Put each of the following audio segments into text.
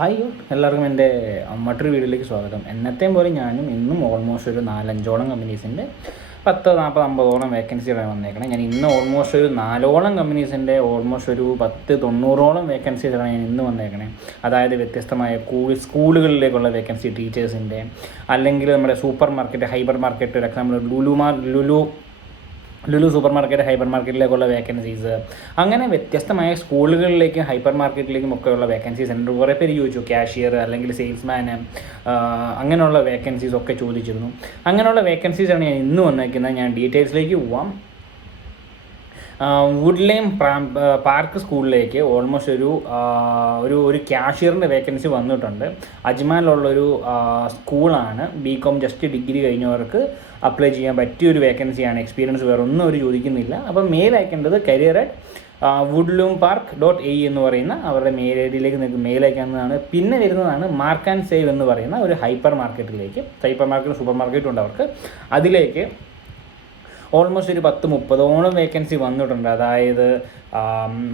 Hi എല്ലാവർക്കും എൻ്റെ മറ്റൊരു വീഡിയോയിലേക്ക് സ്വാഗതം. എന്നത്തെയും പോലെ ഞാനും ഇന്നും ഓൾമോസ്റ്റ് ഒരു 4-5ഓളം കമ്പനീസിൻ്റെ 10, 40, 50ഓളം വേക്കൻസികളാണ് വന്നേക്കണം. ഞാൻ ഇന്ന് ഓൾമോസ്റ്റ് ഒരു 4ഓളം കമ്പനീസിൻ്റെ ഓൾമോസ്റ്റ് ഒരു 10, 90ഓളം വേക്കൻസികളാണ് ഞാൻ ഇന്ന് വന്നേക്കണേ. അതായത് വ്യത്യസ്തമായ സ്കൂളുകളിലേക്കുള്ള വേക്കൻസി, ടീച്ചേഴ്സിൻ്റെ, അല്ലെങ്കിൽ നമ്മുടെ സൂപ്പർ മാർക്കറ്റ്, ഹൈപ്പർ മാർക്കറ്റ്, ഒരു example Lulu super market, hyper മാർക്കറ്റിലേക്കുള്ള വേക്കൻസീസ്, അങ്ങനെ വ്യത്യസ്തമായ സ്കൂളുകളിലേക്കും ഹൈപ്പർ മാർക്കറ്റിലേക്കും ഒക്കെയുള്ള വേക്കൻസീസ് ഉണ്ട്. കുറേ പേര് ചോദിച്ചു കാഷ്യർ അല്ലെങ്കിൽ സെയിൽസ്മാൻ, അങ്ങനെയുള്ള വേക്കൻസീസ് ഒക്കെ ചോദിച്ചിരുന്നു. അങ്ങനെയുള്ള വേക്കൻസീസാണ് ഞാൻ ഇന്ന് വന്നേക്കുന്നത്. ഞാൻ ഡീറ്റെയിൽസിലേക്ക് പോവാം. വുഡ്ലെയിം പാർക്ക് സ്കൂളിലേക്ക് ഓൾമോസ്റ്റ് ഒരു കാഷ്യറിൻ്റെ വേക്കൻസി വന്നിട്ടുണ്ട്. അജ്മാനിലുള്ളൊരു സ്കൂളാണ്. BCom ജസ്റ്റ് ഡിഗ്രി കഴിഞ്ഞവർക്ക് അപ്ലൈ ചെയ്യാൻ പറ്റിയൊരു വേക്കൻസിയാണ്. എക്സ്പീരിയൻസ് വേറെ ഒന്നും അവർ ചോദിക്കുന്നില്ല. അപ്പം മെയിൽ അയക്കേണ്ടത് career@woodloompark.ae എന്ന് പറയുന്ന അവരുടെ മെയിൽ ഐഡിയിലേക്ക് നിങ്ങൾക്ക് മെയിൽ അയക്കാവുന്നതാണ്. പിന്നെ വരുന്നതാണ് മാർക്ക് ആൻഡ് സേവ് എന്ന് പറയുന്ന ഒരു ഹൈപ്പർ മാർക്കറ്റിലേക്ക്, ഹൈപ്പർ മാർക്കറ്റും സൂപ്പർ മാർക്കറ്റും ഉണ്ട് അവർക്ക്. അതിലേക്ക് ഓൾമോസ്റ്റ് ഒരു 10-30ഓളം വേക്കൻസി വന്നിട്ടുണ്ട്. അതായത്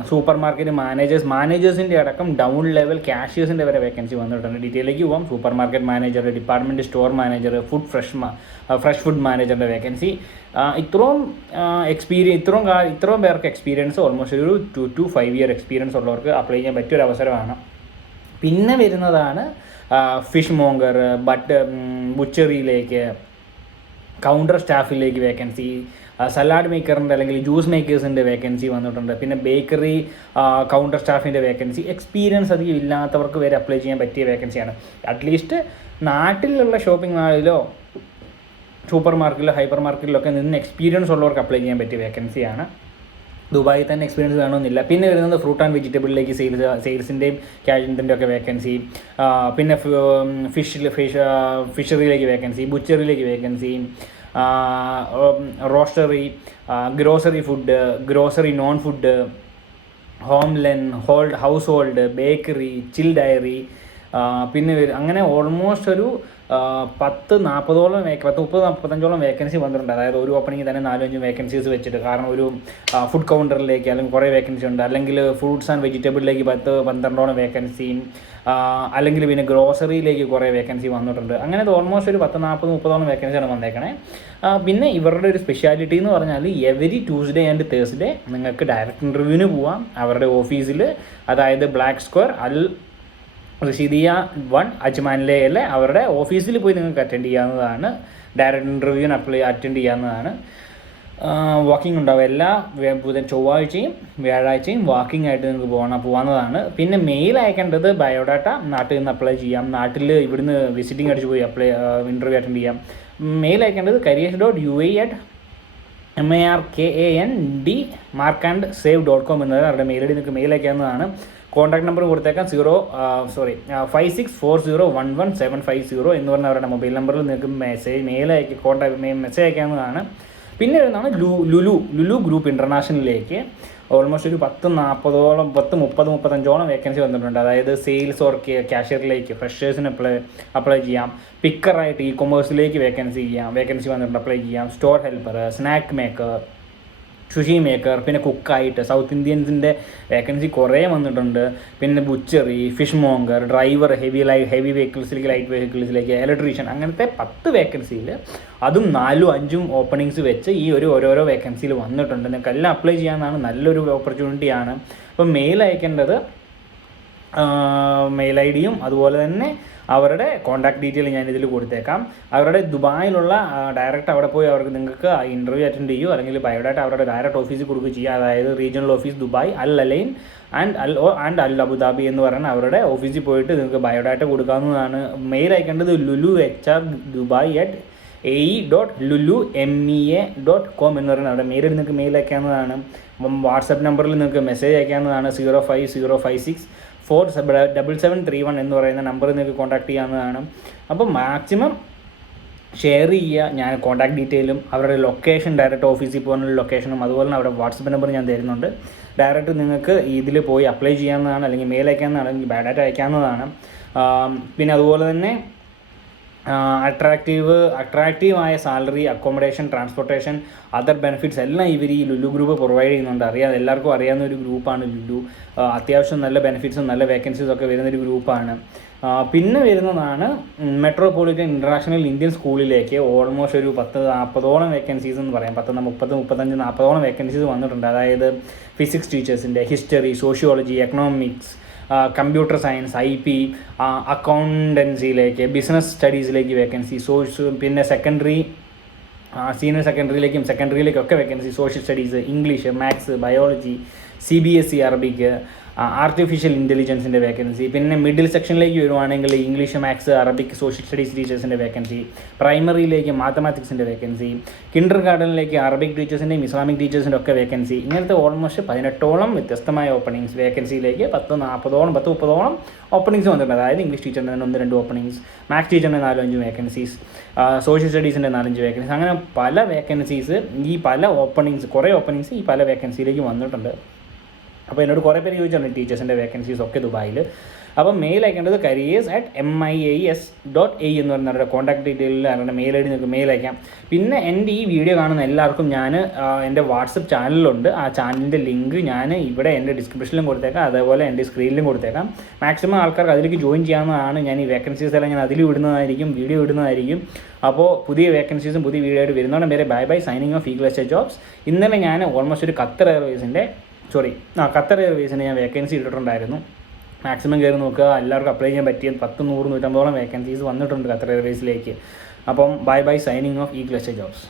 സൂപ്പർ മാർക്കറ്റ് മാനേജേഴ്സിൻ്റെ അടക്കം ഡൗൺ ലെവൽ കാഷ്യേഴ്സിൻ്റെ വരെ വേക്കൻസി വന്നിട്ടുണ്ട്. ഡീറ്റെയിലേക്ക് പോകാം. Super market manager, department store manager, fresh food മാനേജറിൻ്റെ വേക്കൻസി. ഇത്രയും പേർക്ക് എക്സ്പീരിയൻസ്, ഓൾമോസ്റ്റ് ഒരു 2 to 5 ഇയർ എക്സ്പീരിയൻസ് ഉള്ളവർക്ക് അപ്ലൈ ചെയ്യാൻ പറ്റിയൊരു അവസരമാണ്. പിന്നെ വരുന്നതാണ് ഫിഷ് മോങ്കർ, ബുച്ചറിയിലേക്ക്, കൗണ്ടർ സ്റ്റാഫിലേക്ക് വേക്കൻസി, സലാഡ് മേക്കറിൻ്റെ അല്ലെങ്കിൽ ജ്യൂസ് മേക്കേഴ്സിൻ്റെ വേക്കൻസി വന്നിട്ടുണ്ട്. പിന്നെ ബേക്കറി കൗണ്ടർ സ്റ്റാഫിൻ്റെ വേക്കൻസി. എക്സ്പീരിയൻസ് അധികം ഇല്ലാത്തവർക്ക് വരെ അപ്ലൈ ചെയ്യാൻ പറ്റിയ വേക്കൻസിയാണ്. അറ്റ്ലീസ്റ്റ് നാട്ടിലുള്ള ഷോപ്പിംഗ് മാളിലോ സൂപ്പർ മാർക്കറ്റിലോ ഹൈപ്പർ മാർക്കറ്റിലൊക്കെ നിന്ന് എക്സ്പീരിയൻസ് ഉള്ളവർക്ക് അപ്ലൈ ചെയ്യാൻ പറ്റിയ വേക്കൻസിയാണ്. ദുബായിൽ തന്നെ എക്സ്പീരിയൻസ് വേണമെന്നില്ല. പിന്നെ വരുന്നത് ഫ്രൂട്ട് ആൻഡ് വെജിറ്റബിളിലേക്ക് സെയിൽസിൻ്റെയും ക്യാഷിൻ്റെ ഒക്കെ വേക്കൻസി. പിന്നെ ഫിഷറിയിലേക്ക് വേക്കൻസി, ബുച്ചറിയിലേക്ക് vacancy, roastery, grocery food, grocery non food, house hold, bakery, chill dairy. പിന്നെ അങ്ങനെ ഓൾമോസ്റ്റ് ഒരു 10-40ഓളം 30-35ഓളം വേക്കൻസി വന്നിട്ടുണ്ട്. അതായത് ഒരു ഓപ്പണിങ്ങിൽ തന്നെ 4-5 വേക്കൻസീസ് വെച്ചിട്ട്. കാരണം ഒരു ഫുഡ് കൗണ്ടറിലേക്ക് അല്ലെങ്കിൽ കുറേ വേക്കൻസി ഉണ്ട്, അല്ലെങ്കിൽ ഫ്രൂട്ട്സ് ആൻഡ് വെജിറ്റബിളിലേക്ക് 10-12ഓളം വേക്കൻസി, അല്ലെങ്കിൽ പിന്നെ ഗ്രോസറിയിലേക്ക് കുറേ വേക്കൻസി വന്നിട്ടുണ്ട്. അങ്ങനെ ഓൾമോസ്റ്റ് ഒരു 10-40-30ഓളം വേക്കൻസിയാണ് വന്നേക്കണേ. പിന്നെ ഇവരുടെ ഒരു സ്പെഷ്യാലിറ്റി എന്ന് പറഞ്ഞാൽ എവരി ട്യൂസ്ഡേ ആൻഡ് തേഴ്സ്ഡേ നിങ്ങൾക്ക് ഡയറക്റ്റ് ഇൻ്റർവ്യൂവിന് പോവാം അവരുടെ ഓഫീസിൽ. അതായത് ബ്ലാക്ക് സ്ക്വയർ റഷീദിയ 1 അജ്മാനിലെ അവരുടെ ഓഫീസിൽ പോയി നിങ്ങൾക്ക് അറ്റൻഡ് ചെയ്യാവുന്നതാണ്. ഡയറക്റ്റ് ഇൻ്റർവ്യൂവിന് അറ്റൻഡ് ചെയ്യാവുന്നതാണ്. വാക്കിംഗ് ഉണ്ടാവും. എല്ലാ ചൊവ്വാഴ്ചയും വ്യാഴാഴ്ചയും വാക്കിംഗ് ആയിട്ട് നിങ്ങൾക്ക് പോകാവുന്നതാണ്. പിന്നെ മെയിൽ അയക്കേണ്ടത് ബയോഡാറ്റ, നാട്ടിൽ നിന്ന് അപ്ലൈ ചെയ്യാം. നാട്ടിൽ ഇവിടുന്ന് വിസിറ്റിംഗ് അടിച്ച് പോയി ഇൻ്റർവ്യൂ അറ്റൻഡ് ചെയ്യാം. മെയിൽ അയക്കേണ്ടത് careers.uae@markandSave.com എന്നത് അവരുടെ മെയിൽ ഐ ഡി നിങ്ങൾക്ക് മെയിൽ അയക്കാവുന്നതാണ്. കോൺടാക്ട് നമ്പർ കൊടുത്തേക്കാം 5640117550 എന്ന് പറഞ്ഞ അവരുടെ മൊബൈൽ നമ്പറിൽ നിങ്ങൾക്ക് മെയിൽ അയക്കാവുന്നതാണ്. പിന്നെ വരുന്നതാണ് ലുലു ഗ്രൂപ്പ് ഇൻ്റർനാഷണലിലേക്ക് ഓൾമോസ്റ്റ് ഒരു 10-35ഓളം വേക്കൻസി വന്നിട്ടുണ്ട്. അതായത് സെയിൽസ് ഓർ കാഷ്യറിലേക്ക് ഫ്രഷേഴ്സിന് അപ്ലൈ ചെയ്യാം. പിക്കറായിട്ട് കൊമേഴ്സിലേക്ക് വേക്കൻസി വന്നിട്ടുണ്ട്, അപ്ലൈ ചെയ്യാം. Store helper, snack maker, sushi maker, പിന്നെ കുക്കായിട്ട് സൗത്ത് ഇന്ത്യൻസിൻ്റെ വേക്കൻസി കുറേ വന്നിട്ടുണ്ട്. പിന്നെ butchery, fish monger, driver, heavy വെഹിക്കിൾസിലേക്ക്, ലൈറ്റ് വെഹിക്കിൾസിലേക്ക്, ഇലക്ട്രീഷ്യൻ, അങ്ങനത്തെ 10 വേക്കൻസിയിൽ അതും 4-5 ഓപ്പണിങ്സ് വെച്ച് ഈ ഓരോരോ വേക്കൻസിയിൽ വന്നിട്ടുണ്ട്. നിങ്ങൾക്ക് എല്ലാം അപ്ലൈ ചെയ്യാവുന്നതാണ്. നല്ലൊരു ഓപ്പർച്യൂണിറ്റിയാണ്. അപ്പം മെയിൽ അയക്കേണ്ടത് മെയിൽ ഐ ഡിയും അതുപോലെ തന്നെ അവരുടെ കോൺടാക്ട് ഡീറ്റെയിൽ ഞാനിതിൽ കൊടുത്തേക്കാം. അവരുടെ ദുബായിലുള്ള ഡയറക്റ്റ് അവിടെ പോയി നിങ്ങൾക്ക് ഇൻ്റർവ്യൂ അറ്റൻഡ് ചെയ്യുമോ അല്ലെങ്കിൽ ബയോഡാറ്റ അവരുടെ ഡയറക്റ്റ് ഓഫീസിൽ കൊടുക്കുകയും ചെയ്യുക. അതായത് regional office Dubai, Al Ain and Al Abu Dhabi എന്ന് പറയുന്ന അവരുടെ ഓഫീസിൽ പോയിട്ട് നിങ്ങൾക്ക് ബയോഡാറ്റ കൊടുക്കാവുന്നതാണ്. മെയിൽ അയക്കേണ്ടത് luluhr@ae.lulumea.com എന്ന് പറയുന്നത് അവരുടെ മെയിൽ നിങ്ങൾക്ക് മെയിൽ അയക്കാവുന്നതാണ്. വാട്സപ്പ് നമ്പറിൽ നിങ്ങൾക്ക് മെസ്സേജ് അയക്കാവുന്നതാണ്. 0505647731 എന്ന് പറയുന്ന നമ്പറിൽ നിങ്ങൾക്ക് കോൺടാക്ട് ചെയ്യാവുന്നതാണ്. അപ്പോൾ മാക്സിമം ഷെയർ ചെയ്യുക. ഞാൻ കോൺടാക്ട് ഡീറ്റെയിലും അവരുടെ ലൊക്കേഷൻ, ഡയറക്റ്റ് ഓഫീസിൽ പോകുന്ന ലൊക്കേഷനും അതുപോലെ തന്നെ അവരുടെ വാട്സപ്പ് നമ്പർ ഞാൻ തരുന്നുണ്ട്. ഡയറക്റ്റ് നിങ്ങൾക്ക് ഇതിൽ പോയി അപ്ലൈ ചെയ്യാവുന്നതാണ്, അല്ലെങ്കിൽ മെയിൽ അയക്കാവുന്നതാണ്, അല്ലെങ്കിൽ ബയോഡാറ്റ അയക്കാവുന്നതാണ്. പിന്നെ അതുപോലെ തന്നെ അട്രാക്റ്റീവായ salary, accommodation, transportation, other benefits എല്ലാം ഇവർ ഈ ലുലു ഗ്രൂപ്പ് പ്രൊവൈഡ് ചെയ്യുന്നുണ്ട്. എല്ലാവർക്കും അറിയാവുന്ന ഒരു ഗ്രൂപ്പാണ് ലുലു. അത്യാവശ്യം നല്ല ബെനിഫിറ്റ്സും നല്ല വേക്കൻസീസും ഒക്കെ വരുന്നൊരു ഗ്രൂപ്പാണ്. പിന്നെ വരുന്നതാണ് മെട്രോപൊളിറ്റൻ ഇൻ്റർനാഷണൽ ഇന്ത്യൻ സ്കൂളിലേക്ക് ഓൾമോസ്റ്റ് ഒരു 10-40ഓളം വേക്കൻസീസ് എന്ന് പറയാം. 35-40ഓളം വേക്കൻസീസ് വന്നിട്ടുണ്ട്. അതായത് ഫിസിക്സ് ടീച്ചേഴ്സിൻ്റെ, history, sociology, economics, computer science, IP, അക്കൗണ്ടൻസിയിലേക്ക്, ബിസിനസ് സ്റ്റഡീസിലേക്ക് വേക്കൻസി, പിന്നെ സീനിയർ സെക്കൻഡറിയിലേക്കൊക്കെ vacancy, social studies, English, maths, biology, CBSE Arabic, artificial ഇൻ്റലിജൻസിൻ്റെ വേക്കൻസി. പിന്നെ മിഡിൽ സെക്ഷനിലേക്ക് വരുവാണെങ്കിൽ English, maths, Arabic, social studies ടീച്ചേഴ്സിൻ്റെ വേക്കൻസി, പ്രൈമറിയിലേക്ക് മാത്തമാറ്റിക്സിൻ്റെ വേക്കൻസി, കിൻഡർ ഗാർഡനിലേക്ക് അറബിക് ടീച്ചേഴ്സിൻ്റെയും ഇസ്ലാമിക് ടീച്ചേഴ്സിൻ്റെ ഒക്കെ വേക്കൻസി. ഇങ്ങനത്തെ ഓൾമോസ്റ്റ് 18ഓളം വ്യത്യസ്തമായ ഓപ്പണിങ്സ് വേക്കൻസിയിലേക്ക് 10-30ഓളം ഓപ്പണിങ്സ് വന്നിട്ടുണ്ട്. അതായത് ഇംഗ്ലീഷ് ടീച്ചറിൻ്റെ തന്നെ 1-2 ഓപ്പണിങ്സ്, മാത്സ് ടീച്ചറിൻ്റെ 4-5 വേക്കൻസീസ്, സോഷ്യൽ സ്റ്റഡീസിൻ്റെ 4-5 വേക്കൻസീസ്. അങ്ങനെ പല വേക്കൻസീസ്, കുറേ ഓപ്പണിങ്സ് ഈ പല വേക്കൻസിയിലേക്ക് വന്നിട്ടുണ്ട്. അപ്പോൾ എന്നോട് കുറേ പേര് ചോദിച്ചിട്ടുണ്ട് ടീച്ചേഴ്സിൻ്റെ വേക്കൻസീസ് ഒക്കെ ദുബായിൽ. അപ്പം മെയിൽ അയക്കേണ്ടത് careers@mias.ae എന്ന് പറയുന്ന കോൺടാക്ട് ഡീറ്റെയിലിൽ അവരുടെ മെയിൽ ID നിങ്ങൾക്ക് മെയിൽ അയക്കാം. പിന്നെ എൻ്റെ ഈ വീഡിയോ കാണുന്ന എല്ലാവർക്കും ഞാൻ എൻ്റെ വാട്സപ്പ് ചാനലിലുണ്ട്. ആ ചാനലിൻ്റെ ലിങ്ക് ഞാൻ ഇവിടെ എൻ്റെ ഡിസ്ക്രിപ്ഷനിലും കൊടുത്തേക്കാം, അതേപോലെ എൻ്റെ സ്ക്രീനിലും കൊടുത്തേക്കാം. മാക്സിമം ആൾക്കാർക്ക് അതിലേക്ക് ജോയിൻ ചെയ്യാവുന്നതാണ്. ഞാൻ ഈ വേക്കൻസീസ് എല്ലാം ഞാൻ അതിൽ വീഡിയോ ഇടുന്നതായിരിക്കും. അപ്പോൾ പുതിയ വേക്കൻസീസും പുതിയ വീഡിയോ ആയിട്ട് വരുന്നോടെ വരെ bye. Signing off Eagles jobs. ഇന്നലെ ഞാൻ ഓൾമോസ്റ്റ് ഒരു ഖത്തർ എയർവേസിന് ഞാൻ വേക്കൻസി ഇട്ടിട്ടുണ്ടായിരുന്നു. മാക്സിമം കയറി നോക്കുക, എല്ലാവർക്കും അപ്ലൈ ചെയ്യാൻ പറ്റിയ 10-100-150ഓളം വേക്കൻസീസ് വന്നിട്ടുണ്ട് ഖത്തർ എയർവേസിലേക്ക്. അപ്പം bye. Signing off Eagles jobs.